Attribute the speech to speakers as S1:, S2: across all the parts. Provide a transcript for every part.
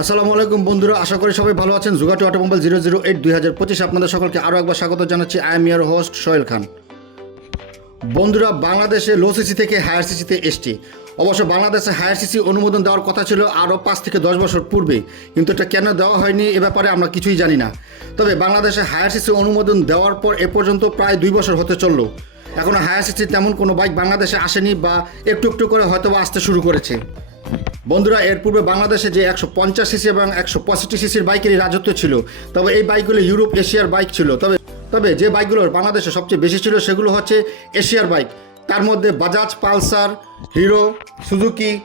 S1: আসসালামু আলাইকুম বন্ধুরা, আশা করি সবাই ভালো আছেন। জুগাটি অটোমোবাইল জিরো জিরো এইট দুই হাজার পঁচিশ আপনাদের সকলকে আরও একবার স্বাগত জানাচ্ছি। I am your host Sohel Khan. বন্ধুরা, বাংলাদেশে লো সিসি থেকে হায়ার সিসিতে এসটি অবশ্য বাংলাদেশে হায়ার সিসি অনুমোদন দেওয়ার কথা ছিল আরও পাঁচ থেকে দশ বছর পূর্বে, কিন্তু এটা কেন দেওয়া হয়নি এ ব্যাপারে আমরা কিছুই জানি না। তবে বাংলাদেশে হায়ার সিসি অনুমোদন দেওয়ার পর এ পর্যন্ত প্রায় দুই বছর হতে চলল। এখনও হায়ার সিসি তেমন কোনো বাইক বাংলাদেশে আসেনি বা একটু একটু করে হয়তো আসতে শুরু করেছে। বন্ধুরা, এর পূর্বে বাংলাদেশে যে একশো পঞ্চাশ সিসি এবং একশো পঁয়ষট্টি সিসির বাইকেরই রাজত্ব ছিল, তবে এই বাইকগুলো ইউরোপ এশিয়ার বাইক ছিল। তবে তবে যে বাইকগুলোর বাংলাদেশে সবচেয়ে বেশি ছিল সেগুলো হচ্ছে এশিয়ার বাইক। তার মধ্যে বাজাজ পালসার, হিরো, সুজুকি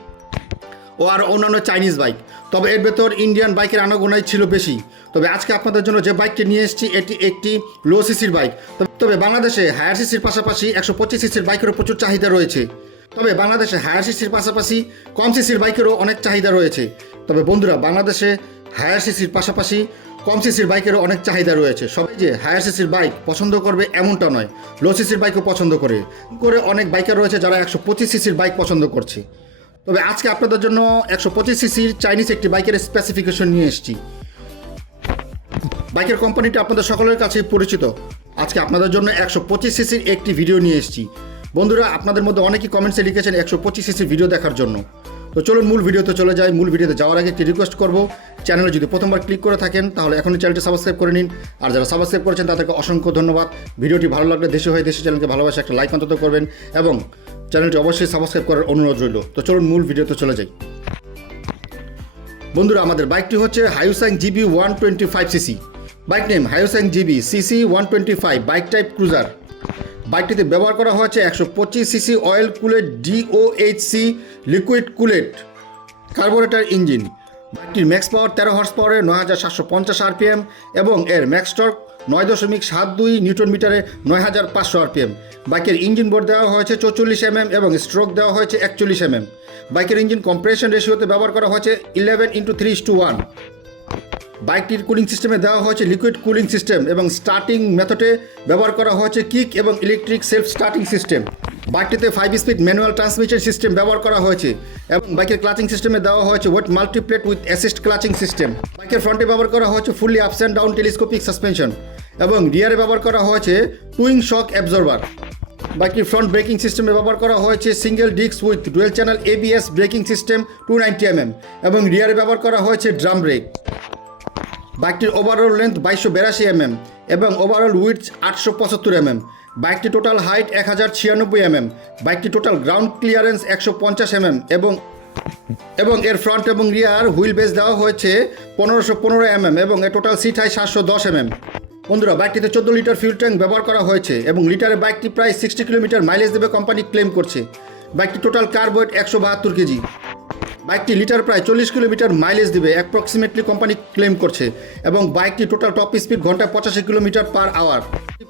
S1: ও আর অন্যান্য চাইনিজ বাইক। তবে এর ভেতর ইন্ডিয়ান বাইকের আনাগোনাই ছিল বেশি। তবে আজকে আপনাদের জন্য যে বাইকটি নিয়ে এসেছি, এটি একটি লো সিসির বাইক। তবে- বাংলাদেশে হায়ার সিসির পাশাপাশি একশো পঁচিশ সিসির বাইকেরও প্রচুর চাহিদা রয়েছে। তবে বাংলাদেশে হায়ার সিসির পাশাপাশি কম সিসির বাইকেরও অনেক চাহিদা রয়েছে। তবে বন্ধুরা, বাংলাদেশে হায়ার সিসির পাশাপাশি কম সিসির বাইকেরও অনেক চাহিদা রয়েছে। সবাই যে হায়ার সিসির বাইক পছন্দ করবে এমনটা নয়, লো সিসির বাইকও পছন্দ করে। করে অনেক বাইকার রয়েছে যারা একশো পঁচিশ সিসির বাইক পছন্দ করছে। তবে আজকে আপনাদের জন্য একশো পঁচিশ সিসির চাইনিজ একটি বাইকের স্পেসিফিকেশন নিয়ে এসেছি। বাইকের কোম্পানিটা আপনাদের সকলের কাছে পরিচিত। আজকে আপনাদের জন্য একশো পঁচিশ সিসির একটি ভিডিও নিয়ে এসেছি। বন্ধুরা, আপনাদের মধ্যে অনেকেই কমেন্টসে লিখেছেন একশো পঁচিশ সিসির ভিডিও দেখার জন্য। তো চলুন, মূল ভিডিওতে চলে যাই। মূল ভিডিওতে যাওয়ার আগে একটি রিকোয়েস্ট করব। চ্যানেলে যদি প্রথমবার ক্লিক করে থাকেন, তাহলে এখনই চ্যানেলটি সাবস্ক্রাইব করে নিন। আর যারা সাবস্ক্রাইব করেছেন, তাদেরকে অসংখ্য ধন্যবাদ। ভিডিওটি ভালো লাগলে দেশে হয়ে দেশে চ্যানেলকে ভালোবাসে একটা লাইক অন্তত করবেন এবং চ্যানেলটি অবশ্যই সাবস্ক্রাইব করার অনুরোধ রইল। তো চলুন, মূল ভিডিওতে চলে যাই। বন্ধুরা, আমাদের বাইকটি হচ্ছে Hyosung GB one twenty five CC bike name Hyosung GB CC one twenty five bike type cruiser বাইকটিতে ব্যবহার করা হয়েছে একশো পঁচিশ CC oil cooled DOHC liquid cooled carburettor engine. বাইকটির ম্যাক্স পাওয়ার তেরো হর্স পাওয়ারে নয় হাজার সাতশো পঞ্চাশ আরপিএম এবং এর ম্যাক্স টর্ক নয় দশমিক সাত দুই নিউটন মিটারে নয় হাজার পাঁচশো আরপিএম। বাইকের ইঞ্জিন বোর্ড দেওয়া হয়েছে চৌচল্লিশ এমএম এবং স্ট্রোক দেওয়া হয়েছে একচল্লিশ এমএম। বাইকের ইঞ্জিন কম্প্রেশন রেশিওতে ব্যবহার করা হয়েছে eleven into three two one. বাইকটির কুলিং সিস্টেমে দেওয়া হয়েছে লিকুইড কুলিং সিস্টেম এবং স্টার্টিং মেথডে ব্যবহার করা হয়েছে কিক এবং electric self starting system বাইকটিতে five speed manual transmission system ব্যবহার করা হয়েছে এবং বাইকের ক্লাচিং সিস্টেমে দেওয়া হয়েছে wet multiplate with assist clutching system বাইকের ফ্রন্টে ব্যবহার করা হয়েছে fully ups and down telescopic suspension এবং রিয়ারে ব্যবহার করা হয়েছে টুইং শক অ্যাবজর্ভার বাইকটির ফ্রন্ট ব্রেকিং সিস্টেমে ব্যবহার করা হয়েছে single disc with dual channel ABS braking system two ninety mm এবং রিয়ারে ব্যবহার করা হয়েছে ড্রাম ব্রেক বাইকটির ওভারঅল লেন্থ বাইশশো বেরাশি এমএম এবং ওভারঅল উইথ আটশো পঁচাত্তর এমএম। বাইকটি টোটাল হাইট এক হাজার ছিয়ানব্বই এমএম। বাইকটি টোটাল গ্রাউন্ড ক্লিয়ারেন্স একশো পঞ্চাশ এমএম এবং এবং এর ফ্রন্ট এবং রিয়ার হুইল বেস দেওয়া হয়েছে পনেরোশো পনেরো এমএম এবং এর টোটাল সিট হাই সাতশো দশ এমএম। বন্ধুরা, বাইকটিতে চোদ্দ লিটার ফিউল ট্যাঙ্ক ব্যবহার করা হয়েছে এবং লিটারে বাইকটি প্রায় সিক্সটি কিলোমিটার মাইলেজ দেবে কোম্পানি ক্লেম করছে। বাইকটি টোটাল কার ওয়েট একশো বাহাত্তর কেজি। বাইকটি লিটার প্রায় চল্লিশ কিলোমিটার মাইলেজ দিবে অ্যাপ্রক্সিমেটলি কোম্পানি ক্লেম করছে, এবং বাইকটি টোটাল টপ স্পিড ঘন্টায় পঁচাশি কিলোমিটার পার আওয়ার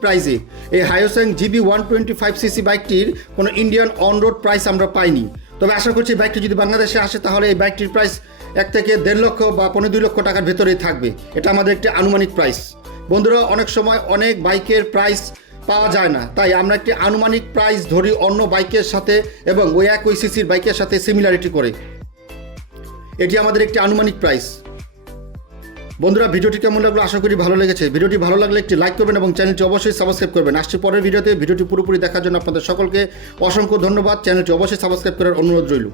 S1: প্রাইসে এই Hyosung GB one twenty five CC বাইকটির কোনো ইন্ডিয়ান অন রোড প্রাইস আমরা পাইনি। তবে আশা করছি বাইকটি যদি বাংলাদেশে আসে, তাহলে এই বাইকটির প্রাইস এক থেকে দেড় লক্ষ বা পনেরো দুই লক্ষ টাকার ভেতরেই থাকবে। এটা আমাদের একটি আনুমানিক প্রাইস বন্ধুরা, অনেক সময় অনেক বাইকের প্রাইস পাওয়া যায় না, তাই আমরা একটি আনুমানিক প্রাইস ধরি অন্য বাইকের সাথে এবং ওই এক ওই সিসির বাইকের সাথে সিমিলারিটি করে। এটি আমাদের একটি আনুমানিক প্রাইস বন্ধুরা, ভিডিওটি কেমন লাগল আশা করি ভালো লেগেছে। ভিডিওটি ভালো লাগলে একটি লাইক করবেন এবং চ্যানেলটি অবশ্যই সাবস্ক্রাইব করবেন। আসছে পরের ভিডিওতে। ভিডিওটি পুরোপুরি দেখার জন্য আপনাদের সকলকে অসংখ্য ধন্যবাদ। চ্যানেলটি অবশ্যই সাবস্ক্রাইব করার অনুরোধ রইল।